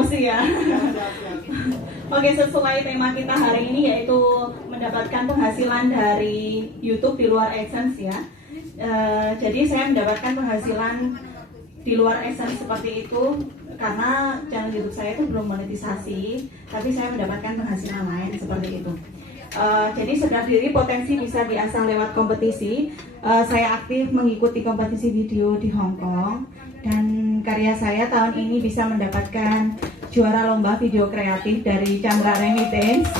promosi ya. Oke, sesuai tema kita hari ini yaitu mendapatkan penghasilan dari YouTube di luar AdSense ya. Jadi saya mendapatkan penghasilan di luar AdSense seperti itu karena channel YouTube saya itu belum monetisasi, tapi saya mendapatkan penghasilan lain seperti itu. Jadi sadar diri potensi bisa diasah lewat kompetisi. Saya aktif mengikuti kompetisi video di Hong Kong dan karya saya tahun ini bisa mendapatkan juara lomba video kreatif dari Chandra Remittance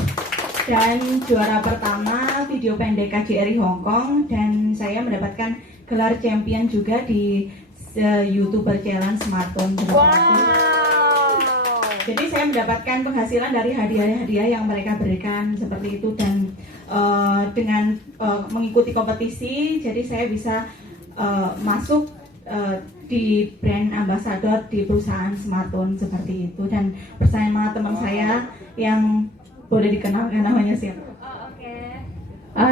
dan juara pertama video pendek KJRI Hong Kong, dan saya mendapatkan gelar champion juga di YouTuber Challenge Smartphone. Jadi saya mendapatkan penghasilan dari hadiah-hadiah yang mereka berikan seperti itu, dan dengan mengikuti kompetisi jadi saya bisa masuk di brand ambassador di perusahaan smartphone seperti itu, dan bersama teman saya yang boleh dikenalkan namanya siapa?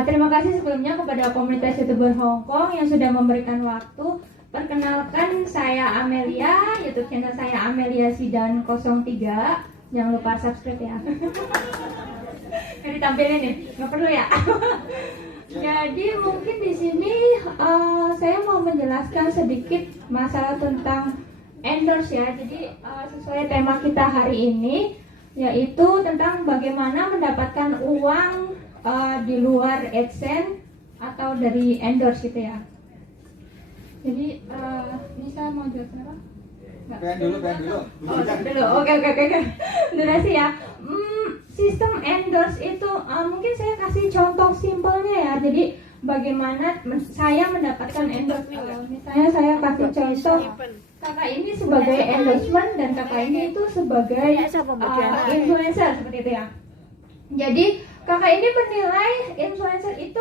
Terima kasih sebelumnya kepada komunitas YouTuber Hong Kong yang sudah memberikan waktu. Perkenalkan, saya Amelia, YouTube channel saya Amelia Sidan 03. Jangan lupa subscribe ya. Jadi tampilin nih, nggak perlu ya. Jadi mungkin di sini saya mau menjelaskan sedikit masalah tentang endorse ya. Jadi sesuai tema kita hari ini, yaitu tentang bagaimana mendapatkan uang di luar AdSense atau dari endorse gitu ya. Jadi bisa mau jawab apa? Pengen dulu. Oh, dulu. Oke. Durasi ya. Sistem endorse itu mungkin saya kasih contoh simpelnya ya. Jadi bagaimana saya mendapatkan endorse. Misalnya saya kasih contoh, kakak ini sebagai endorsement dan kakak ini itu sebagai influencer seperti itu ya. Jadi kakak ini menilai influencer itu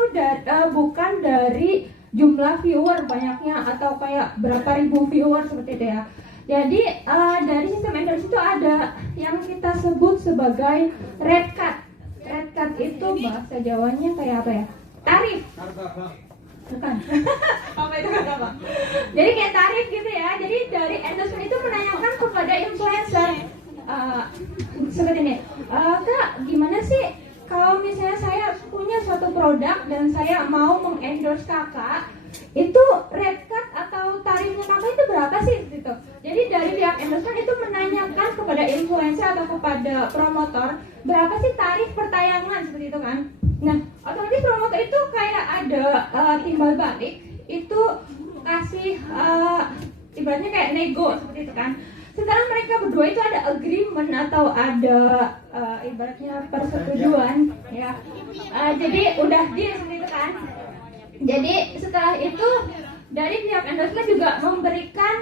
bukan dari jumlah viewer banyaknya atau kayak berapa ribu viewer seperti itu ya. Jadi dari sistem endorse itu ada yang kita sebut sebagai red card. Red card itu bahasa Jawanya kayak apa ya? Tarif. Bukan. Apa itu kata apa? Jadi kayak tarif gitu ya. Jadi dari endorsement itu menanyakan kepada influencer seperti ini. Kak, gimana sih kalau misalnya saya punya suatu produk dan saya mau mengendorse kakak, itu red card atau tarifnya kakak itu berapa sih gitu. Jadi dari pihak endorsement itu menanyakan kepada influencer atau kepada promotor berapa sih tarif pertayangan seperti itu kan. Nah, otomatis promotor itu kayak ada timbal balik, itu kasih ibaratnya kayak nego seperti itu kan. Sekarang mereka berdua itu ada agreement atau ada ibaratnya persetujuan ya. Jadi udah deal seperti itu kan. Jadi setelah itu dari pihak endorsement juga memberikan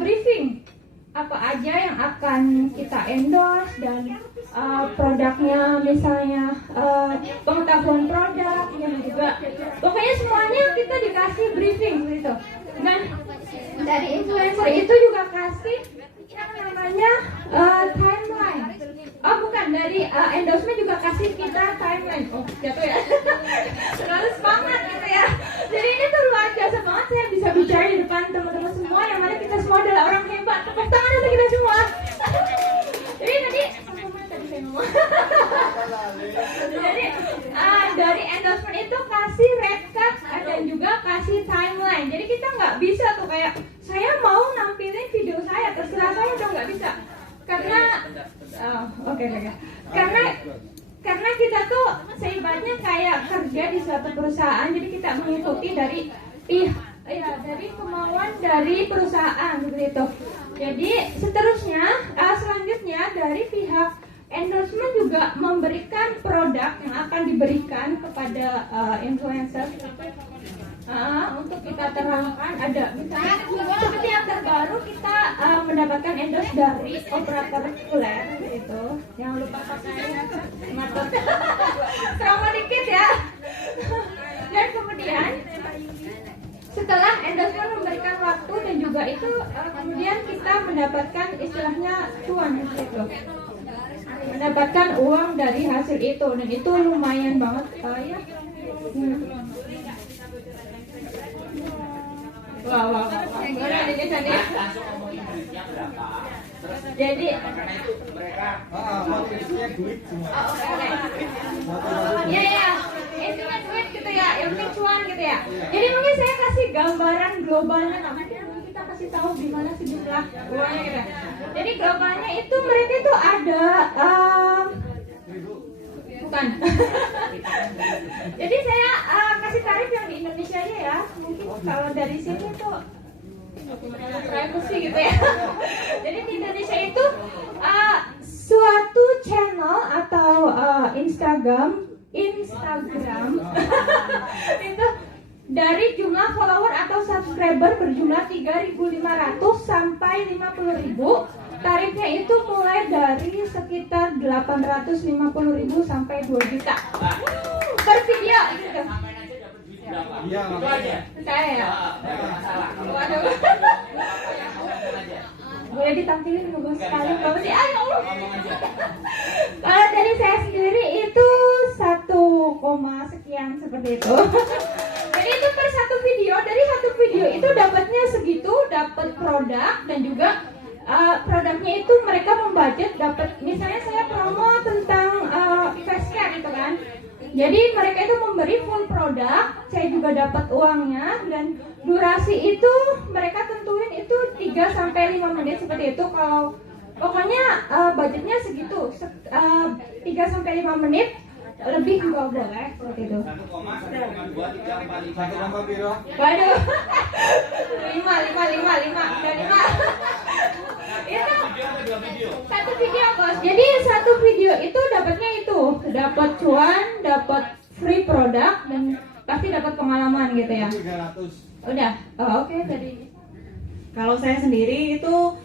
briefing apa aja yang akan kita endorse dan produknya, misalnya pengetahuan produk dan juga pokoknya semuanya kita dikasih briefing gitu. Dan dari influencer itu juga kasih yang namanya timeline. Oh bukan, dari endorsement juga kasih kita timeline. Oh jatuh ya. Terlalu semangat gitu ya. Jadi ini tuh luar biasa banget, saya bisa bicara di depan teman-teman semua yang mana kita semua adalah orang hebat. Tepuk tangan untuk kita semua. Jadi tadi saya ngomong. Jadi dari endorsement itu kasih red card dan juga kasih timeline. Jadi kita nggak bisa tuh kayak saya mau nampilin video saya terserah saya, udah nggak bisa. Karena karena kita tuh seibatnya kayak kerja di suatu perusahaan, jadi kita mengikuti dari dari kemauan dari perusahaan seperti itu. Jadi selanjutnya dari pihak endorsement juga memberikan produk yang akan diberikan kepada influencer. Untuk kita terangkan ada misalnya seperti yang terbaru kita mendapatkan endorse dari operator reguler itu. Jangan lupa pakai smartphone. Trauma dikit ya. Dan kemudian setelah endorsement memberikan waktu dan juga itu kemudian kita mendapatkan istilahnya cuan itu. Mendapatkan uang dari hasil itu, dan itu lumayan banget ya. Wah. Jadi motifnya duit semua. Iya ya, intinya duit gitu ya, yang penting cuan gitu ya. Jadi mungkin saya kasih gambaran globalnya, nggak mungkin kita kasih tahu gimana sejumlah uangnya gitu. Jadi globalnya itu mereka itu ada bukan. Jadi saya kasih tarif yang di Indonesia aja ya. Mungkin kalau dari sini tuh privacy gitu ya. Jadi di Indonesia itu suatu channel atau Instagram itu dari jumlah follower atau subscriber berjumlah 3.500 sampai 50.000. Tarifnya itu mulai dari sekitar 850.000 sampai 2 juta per video gitu. Iya, Saya ya. Waduh. Boleh ditampilin bagus sekali bagus sih. Ayo. Kalau dari saya sendiri itu 1, sekian seperti itu. Jadi itu per satu video, dari satu video itu dapatnya segitu, dapat produk dan juga produknya itu mereka membudget dapat, misalnya saya promo tentang face care gitu kan. Jadi mereka itu memberi full produk, saya juga dapat uangnya, dan durasi itu mereka tentuin itu 3 sampai 5 menit seperti itu. Kalau pokoknya budgetnya segitu, 3 sampai 5 menit, lebih juga boleh seperti itu. 1,2 biro. Waduh. 5 dan 5. Itu satu video bos. Jadi satu video itu dapatnya itu, dapat cuan, dapat free produk, dan pasti dapat pengalaman gitu ya. 300. Udah. Oke, tadi. Kalau saya sendiri itu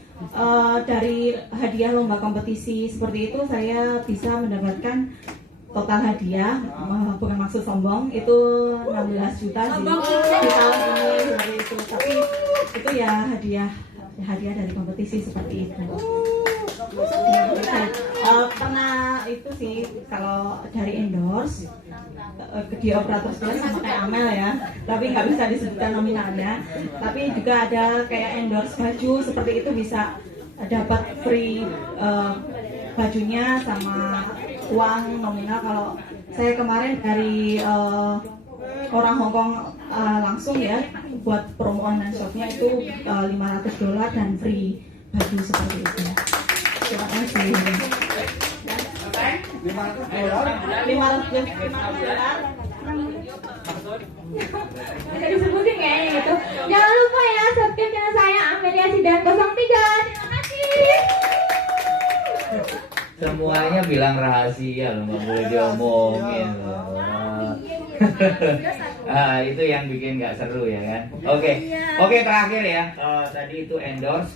dari hadiah lomba kompetisi seperti itu saya bisa mendapatkan total hadiah, bukan maksud sombong, itu 16 juta sih di tahun ini seperti itu. Tapi itu ya hadiah dari kompetisi seperti itu. Pernah itu sih kalau dari endorse di operator sekolah sama kayak Amel ya, tapi nggak bisa disebutkan nominalnya. Tapi juga ada kayak endorse baju seperti itu, bisa dapat free bajunya sama uang nominal. Kalau saya kemarin dari orang Hongkong langsung ya buat promo online shopnya itu $500 dan free baju seperti itu. Terima kasih. $500. Bisa disebutin kayaknya gitu. Jangan lupa ya subscribe channel saya Amelia Sidan 03. Terima kasih. Semuanya bilang rahasia loh, nggak boleh diomongin loh. Itu yang bikin nggak seru ya kan. Oke, terakhir ya. Tadi itu endorse.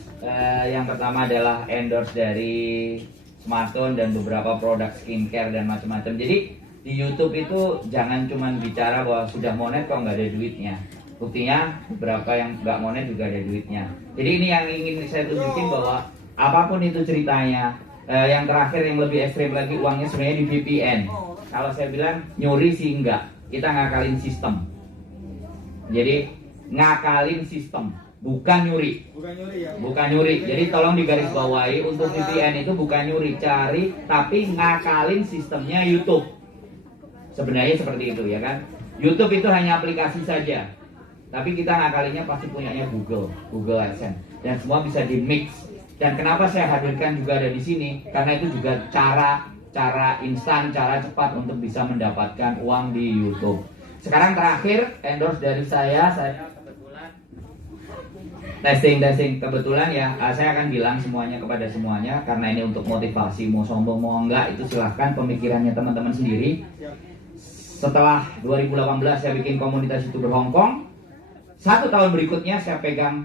Yang pertama adalah endorse dari smartphone dan beberapa produk skincare dan macam-macam. Jadi di YouTube itu jangan cuma bicara bahwa sudah monet kok nggak ada duitnya. Buktinya beberapa yang nggak monet juga ada duitnya. Jadi ini yang ingin saya tunjukin bahwa apapun itu ceritanya. Yang terakhir yang lebih ekstrim lagi, uangnya sebenarnya di VPN. Kalau saya bilang nyuri sih enggak, kita ngakalin sistem. Jadi ngakalin sistem, bukan nyuri. Bukan nyuri. Jadi tolong digarisbawahi, untuk VPN itu bukan nyuri, cari tapi ngakalin sistemnya YouTube. Sebenarnya seperti itu ya kan. YouTube itu hanya aplikasi saja, tapi kita ngakalinnya pasti punyanya Google AdSense, dan semua bisa di mix. Dan kenapa saya hadirkan juga ada di sini? Karena itu juga cara instan, cara cepat untuk bisa mendapatkan uang di YouTube. Sekarang terakhir endorse dari saya kebetulan testing kebetulan ya. Saya akan bilang semuanya kepada semuanya karena ini untuk motivasi, mau sombong mau enggak itu silahkan pemikirannya teman-teman sendiri. Setelah 2018 saya bikin komunitas YouTuber Hongkong, 1 tahun berikutnya saya pegang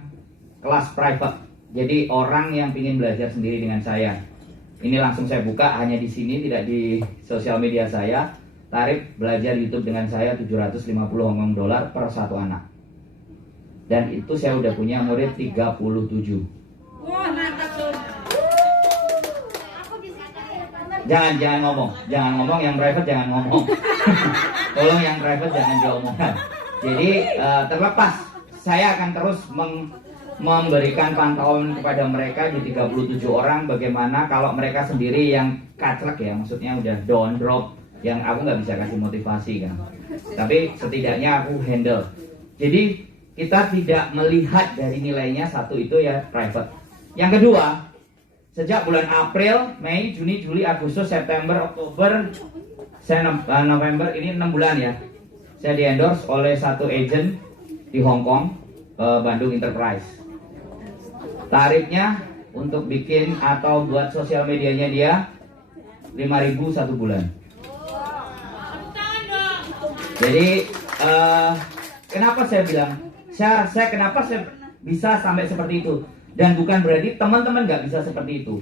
kelas private. Jadi orang yang ingin belajar sendiri dengan saya, ini langsung saya buka hanya di sini, tidak di sosial media saya. Tarif belajar YouTube dengan saya $750 per 1 anak. Dan itu saya udah punya murid 37. Wah, mantap tuh. Jangan ngomong yang private, jangan ngomong. Tolong yang private jangan diomongkan. Jadi terlepas saya akan terus memberikan pantauan kepada mereka di 37 orang bagaimana kalau mereka sendiri yang kacrek ya, maksudnya udah down drop, yang aku nggak bisa kasih motivasi kan, tapi setidaknya aku handle. Jadi kita tidak melihat dari nilainya, satu itu ya private. Yang kedua, sejak bulan April, Mei, Juni, Juli, Agustus, September, Oktober, November, ini 6 bulan ya, saya di endorse oleh satu agent di Hong Kong, Bandung Enterprise. Tarifnya untuk bikin atau buat sosial medianya dia 5.000 satu bulan. Jadi kenapa saya bilang saya kenapa saya bisa sampai seperti itu, dan bukan berarti teman-teman nggak bisa seperti itu.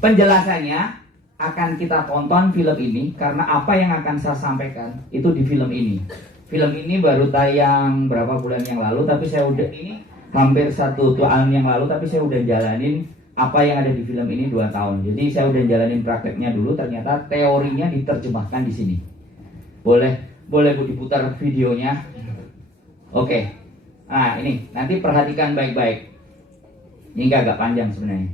Penjelasannya akan kita tonton film ini karena apa yang akan saya sampaikan itu di film ini. Film ini baru tayang berapa bulan yang lalu, tapi saya udah ini hampir 1 tahun yang lalu, tapi saya udah jalanin apa yang ada di film ini 2 tahun. Jadi saya udah jalanin prakteknya dulu, ternyata teorinya diterjemahkan di sini. Boleh Bu diputar videonya. Oke. Nah ini nanti perhatikan baik-baik. Ini agak panjang sebenarnya.